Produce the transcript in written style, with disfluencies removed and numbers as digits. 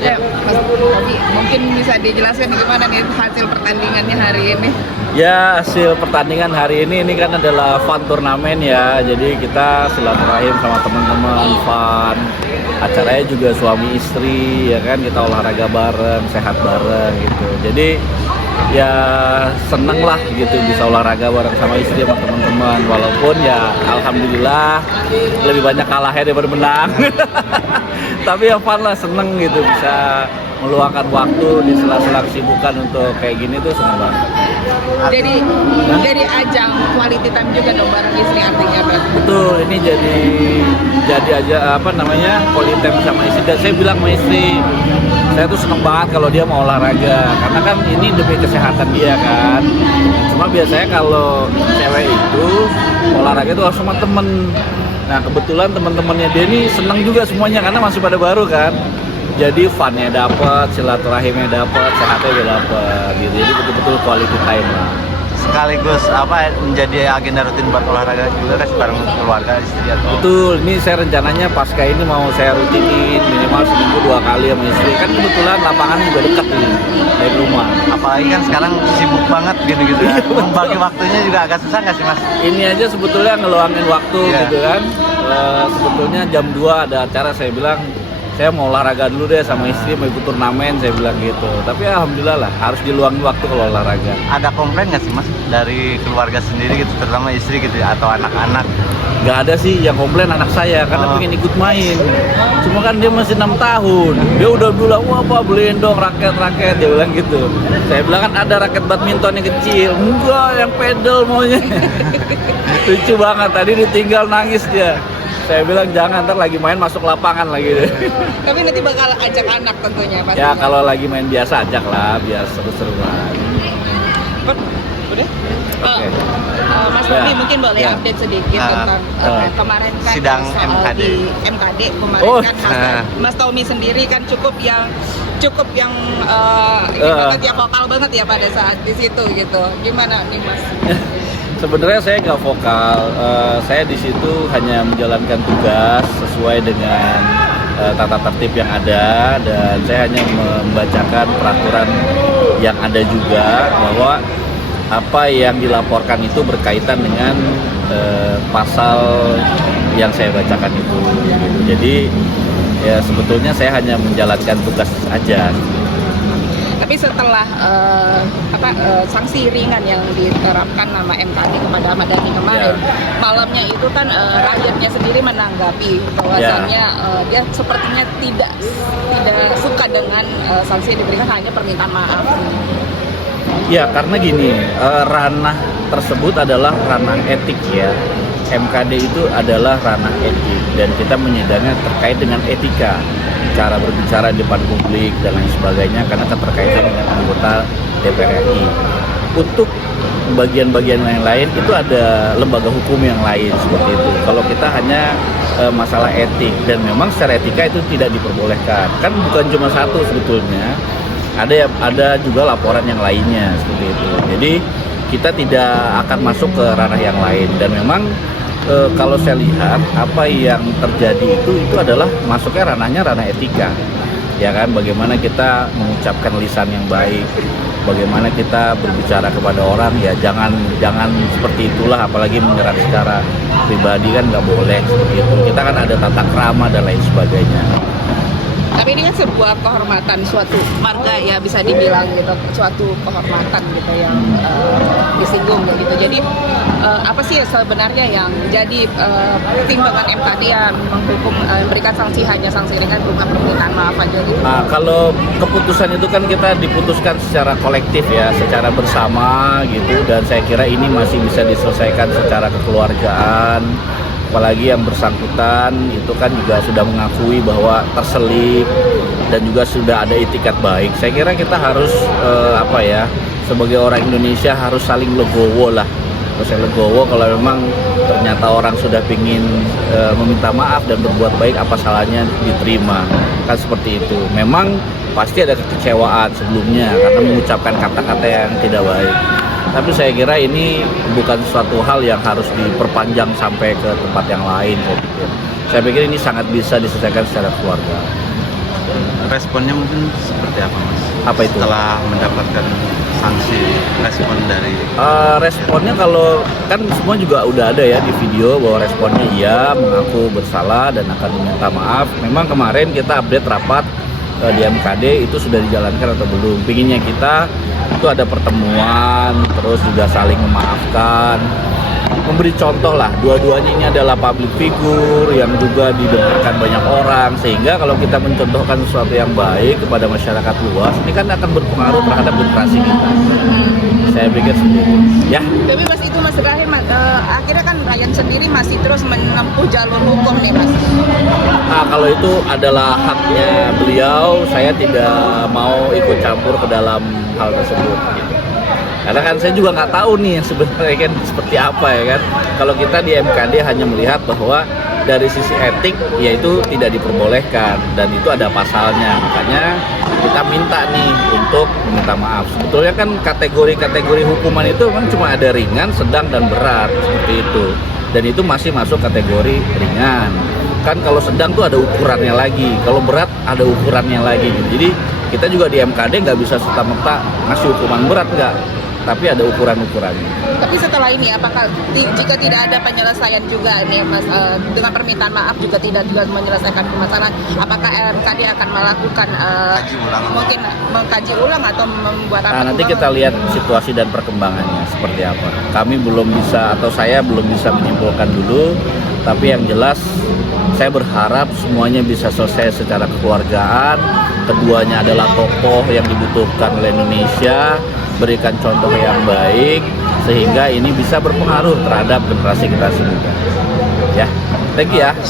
Ya, Mas Robi, mungkin bisa dijelaskan gimana nih hasil pertandingannya hari ini? Ya, hasil pertandingan hari ini kan adalah fun turnamen ya. Jadi kita silaturahim sama teman-teman, fun. Acaranya juga suami istri ya kan, kita olahraga bareng, sehat bareng gitu. Jadi ya seneng lah gitu bisa olahraga bareng sama istri sama teman-teman. Walaupun ya alhamdulillah lebih banyak kalahnya daripada menang. Tapi ya fun lah, seneng gitu bisa meluangkan waktu di sela-sela kesibukan untuk kayak gini tuh seneng banget. Jadi ajang quality time juga dong bareng istri artinya berarti. Betul, ini jadi aja quality time sama istri. Dan saya bilang sama istri, saya tuh seneng banget kalau dia mau olahraga karena kan ini demi kesehatan dia kan. Cuma biasanya kalau cewek itu olahraga itu harus sama temen. Nah kebetulan teman-temannya dia ini seneng juga semuanya karena masih pada baru kan. Jadi funnya dapat, silaturahimnya dapat, sehatnya juga dapat gitu. Jadi betul-betul quality time lah. Sekaligus menjadi agenda rutin buat olahraga juga kan bareng keluarga istri atau? Betul, ini saya rencananya pasca ini mau saya rutinin minimal seminggu 2 kali sama istri. Kan kebetulan lapangan juga dekat nih dari rumah. Apalagi kan sekarang sibuk banget gitu-gitu ya. Membagi waktunya juga agak susah nggak sih Mas? Ini aja sebetulnya ngeluangin waktu gitu kan. Sebetulnya jam 2 ada acara, saya bilang saya mau olahraga dulu deh sama istri, mau ikut turnamen, saya bilang gitu. Tapi alhamdulillah lah, harus diluangin waktu kalau olahraga. Ada komplain nggak sih Mas dari keluarga sendiri gitu, terutama istri gitu ya, atau anak-anak? Nggak ada sih yang komplain anak saya, karena pengen ikut main. Cuma kan dia masih 6 tahun, dia udah bilang, wah apa beliin dong raket-raket, dia bilang gitu. Saya bilang kan ada raket badminton yang kecil, enggak yang pedal maunya. Lucu banget, tadi ditinggal nangis dia. Saya bilang jangan, ntar lagi main masuk lapangan lagi deh. Tapi nanti bakal ajak anak tentunya pasti. Ya kalau lagi main biasa ajak lah, biar seru-seruan. Udah? Oke. Mas Robi mungkin boleh update sedikit tentang kemarin kan sidang soal MKD. di MKD kemarin kan Mas Tommy sendiri kan cukup yang ini banget ya, vokal banget ya pada saat di situ gitu. Gimana nih Mas? Sebenarnya saya nggak vokal, saya di situ hanya menjalankan tugas sesuai dengan tata tertib yang ada, dan saya hanya membacakan peraturan yang ada juga bahwa apa yang dilaporkan itu berkaitan dengan pasal yang saya bacakan itu. Jadi ya sebetulnya saya hanya menjalankan tugas aja. Tapi setelah sanksi ringan yang diterapkan nama MKD kepada Ahmad Dhani kemarin, malamnya itu kan rakyatnya sendiri menanggapi bahwasannya dia sepertinya tidak suka dengan sanksi yang diberikan, hanya permintaan maaf. Ya karena gini, ranah tersebut adalah ranah etik ya. MKD itu adalah ranah etik dan kita menyidangnya terkait dengan etika, cara berbicara di depan publik dan lain sebagainya, karena keterkaitan dengan anggota DPR RI. Untuk bagian-bagian lain itu ada lembaga hukum yang lain seperti itu. Kalau kita hanya masalah etik, dan memang secara etika itu tidak diperbolehkan. Kan bukan cuma satu sebetulnya, ada juga laporan yang lainnya seperti itu. Jadi kita tidak akan masuk ke ranah yang lain, dan memang kalau saya lihat apa yang terjadi itu adalah masuknya ranahnya ranah etika, ya kan, bagaimana kita mengucapkan lisan yang baik, bagaimana kita berbicara kepada orang, ya jangan seperti itulah, apalagi menyerang secara pribadi kan nggak boleh seperti itu. Kita kan ada tata krama dan lain sebagainya. Tapi ini kan sebuah kehormatan suatu marga ya, bisa dibilang gitu, suatu kehormatan gitu yang disinggung gitu. Jadi apa sih sebenarnya yang jadi pertimbangan MKD yang menghukum, memberikan sanksi hanya sanksi ringan bukan permintaan maaf aja gitu? Nah, kalau keputusan itu kan kita diputuskan secara kolektif ya, secara bersama gitu, dan saya kira ini masih bisa diselesaikan secara kekeluargaan. Apalagi yang bersangkutan itu kan juga sudah mengakui bahwa terselip dan juga sudah ada itikat baik. Saya kira kita harus sebagai orang Indonesia harus saling legowo lah. Harus legowo kalau memang ternyata orang sudah ingin meminta maaf dan berbuat baik, apa salahnya diterima. Kan seperti itu. Memang pasti ada kekecewaan sebelumnya karena mengucapkan kata-kata yang tidak baik. Tapi saya kira ini bukan suatu hal yang harus diperpanjang sampai ke tempat yang lain. Saya pikir ini sangat bisa diselesaikan secara keluarga. Responnya mungkin seperti apa Mas? Apa itu? Setelah mendapatkan sanksi, respon dari Responnya kalau kan semua juga udah ada ya di video bahwa responnya iya, mengaku bersalah dan akan meminta maaf. Memang kemarin kita update rapat di MKD itu sudah dijalankan atau belum. Pinginnya kita itu ada pertemuan, terus juga saling memaafkan, memberi contoh lah. Dua-duanya ini adalah public figure yang juga didengarkan banyak orang, sehingga kalau kita mencontohkan sesuatu yang baik kepada masyarakat luas, ini kan akan berpengaruh terhadap generasi kita. Saya pikir seperti itu. Ya. Tapi Mas itu Mas Ibrahim, akhirnya kan Ryan sendiri masih terus menempuh jalur hukum nih Mas. Nah, kalau itu adalah haknya beliau, saya tidak mau ikut campur ke dalam hal tersebut. Gitu. Karena kan saya juga nggak tahu nih sebenarnya kan seperti apa ya kan. Kalau kita di MKD hanya melihat bahwa dari sisi etik yaitu tidak diperbolehkan dan itu ada pasalnya. Makanya kita minta nih untuk meminta maaf. Sebetulnya kan kategori-kategori hukuman itu kan cuma ada ringan, sedang dan berat seperti itu. Dan itu masih masuk kategori ringan. Kan kalau sedang tuh ada ukurannya lagi, kalau berat ada ukurannya lagi. Jadi kita juga di MKD nggak bisa serta-merta ngasih hukuman berat, nggak, tapi ada ukuran-ukurannya. Tapi setelah ini apakah jika tidak ada penyelesaian juga nih Mas, dengan permintaan maaf juga tidak juga menyelesaikan permasalahan, apakah MKD akan melakukan Kaji ulang. mungkin mengkaji ulang atau membuat apa? Nah, nanti kita lihat situasi dan perkembangannya seperti apa. Kami belum bisa atau saya belum bisa menyimpulkan dulu, tapi yang jelas saya berharap semuanya bisa selesai secara kekeluargaan. Keduanya adalah tokoh yang dibutuhkan oleh Indonesia, berikan contoh yang baik sehingga ini bisa berpengaruh terhadap generasi kita semua. Ya, thank you ya.